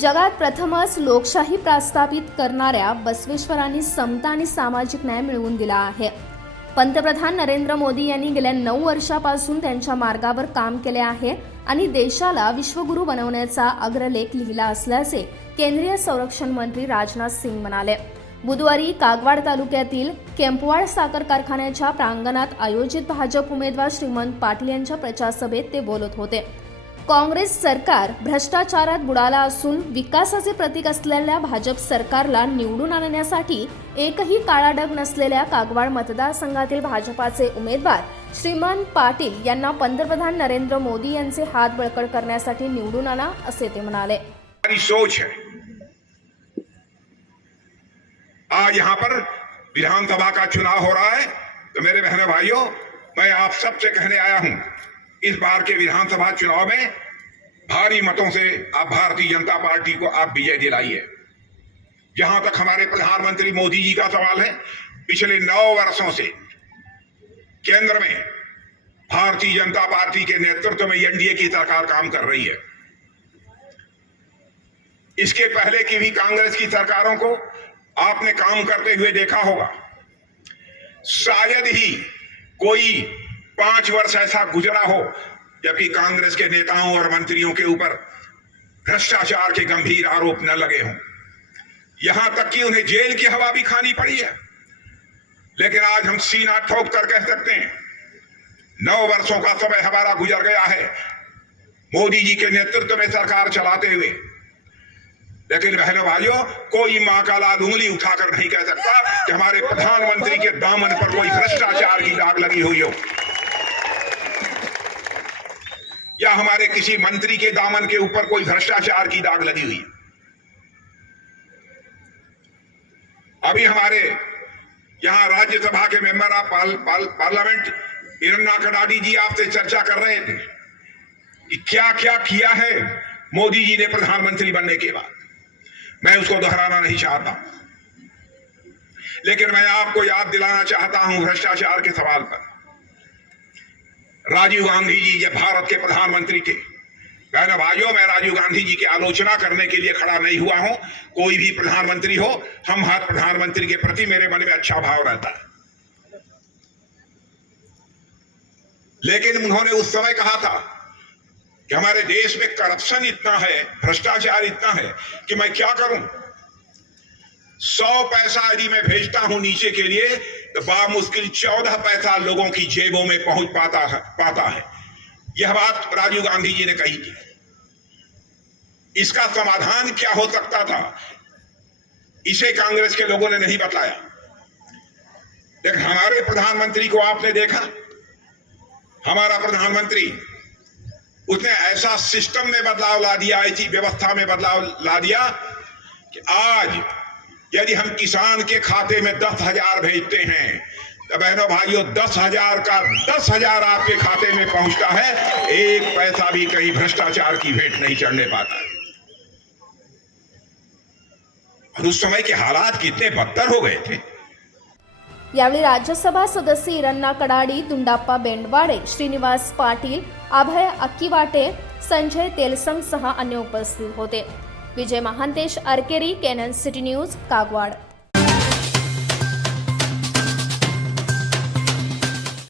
जगात प्रथमच लोकशाही प्रस्थापित करणाऱ्या बसवेश्वरांनी समता आणि सामाजिक न्याय मिळवून दिला आहे। पंतप्रधान नरेंद्र मोदी यांनी गेल्या 9 वर्षापासून त्यांच्या मार्गावर काम केले आहे आणि देशाला विश्वगुरू बनवण्याचा अग्रलेख लिहिला असल्याचे केंद्रीय संरक्षण मंत्री राजनाथ सिंग म्हणाले। बुधवारी कागवाड तालुक्यातील केंपवाड साखर कारखान्याच्या प्रांगणात आयोजित भाजप उमेदवार श्रीमंत पाटील यांच्या प्रचारसभेत ते बोलत होते। काँग्रेस सरकार भ्रष्टाचारात बुडाला असून विकासाचे प्रतीक असलेल्या भाजप सरकारला निवडून आणण्यासाठी एकही काळा डाग नसलेल्या कागवाड मतदारसंघातील भाजपाचे उमेदवार श्रीमंत पाटील यांना पंतप्रधान नरेंद्र मोदी यांचे हात बळकट करण्यासाठी निवडून आणा असे ते म्हणाले। सोच है आज यहाँ पर विधानसभा का चुनाव हो रहा है, तो मेरे बहनों भाइयों, मैं आप सबसे कहने आया हूं, इस बार के विधानसभा चुनाव में भारी मतों से आप भारतीय जनता पार्टी को आप विजय दिलाइए। जहां तक हमारे प्रधानमंत्री मोदी जी का सवाल है, पिछले 9 वर्षों से केंद्र में भारतीय जनता पार्टी के नेतृत्व में एनडीए की सरकार काम कर रही है। इसके पहले की भी कांग्रेस की सरकारों को आपने काम करते हुए देखा होगा। शायद ही कोई 5 वर्ष ऐसा गुजरा हो जबकि कांग्रेस के नेताओं और मंत्रियों के ऊपर भ्रष्टाचार के गंभीर आरोप न लगे हों। यहां तक कि उन्हें जेल की हवा भी खानी पड़ी है। लेकिन आज हम सीना ठोक कर कह सकते हैं, 9 वर्षों का समय हमारा गुजर गया है मोदी जी के नेतृत्व में सरकार चलाते हुए। लेकिन बहनों भाइयों, कोई मां का लाल उंगली उठाकर नहीं कह सकता कि हमारे प्रधानमंत्री के दामन पर कोई भ्रष्टाचार की दाग लगी हुई हो, या हमारे किसी मंत्री के दामन के ऊपर कोई भ्रष्टाचार की दाग लगी हुई। अभी हमारे यहां राज्यसभा के member of parliament Iranna Kadadi जी आपसे चर्चा कर रहे थे कि क्या क्या किया है मोदी जी ने प्रधानमंत्री बनने के बाद। मैं उसको दोहराना नहीं चाहता, लेकिन मैं आपको याद दिलाना चाहता हूं भ्रष्टाचार के सवाल पर। राजीव गांधी जी जब भारत के प्रधानमंत्री थे, बहनों भाइयों, मैं राजीव गांधी जी की आलोचना करने के लिए खड़ा नहीं हुआ हूं। कोई भी प्रधानमंत्री हो, हम हर प्रधानमंत्री के प्रति मेरे मन में अच्छा भाव रहता है। लेकिन उन्होंने उस समय कहा था कि हमारे देश में करप्शन इतना है, भ्रष्टाचार इतना है कि मैं क्या करूं। 100 पैसा यदि मैं भेजता हूं नीचे के लिए, तो बामुश्किल 14 पैसा लोगों की जेबों में पहुंच पाता है। यह बात राजीव गांधी जी ने कही थी। इसका समाधान क्या हो सकता था, इसे कांग्रेस के लोगों ने नहीं बताया। लेकिन हमारे प्रधानमंत्री को आपने देखा, हमारा प्रधानमंत्री उसने ऐसा सिस्टम में बदलाव ला दिया, ऐसी व्यवस्था में बदलाव ला दिया कि आज यदि हम किसान के खाते में 10,000 भेजते हैं, तो बहनों भाइयों, 10,000 का 10,000 आपके खाते में पहुंचता है। 1 पैसा भी कहीं भ्रष्टाचार की भेंट नहीं चढ़ने पाता है। और उस समय के हालात कितने बदतर हो गए थे। यावेळी राज्यसभा सदस्य इरन्ना कडाडी, दुंडाप्पा बेंडवाडे, श्रीनिवास पाटील, अभय अक्कीवाटे, संजय तेलसंग सह अन्य उपस्थित होते। Vijay Mahantesh, Arakeri, Kenan city news, Kagwad.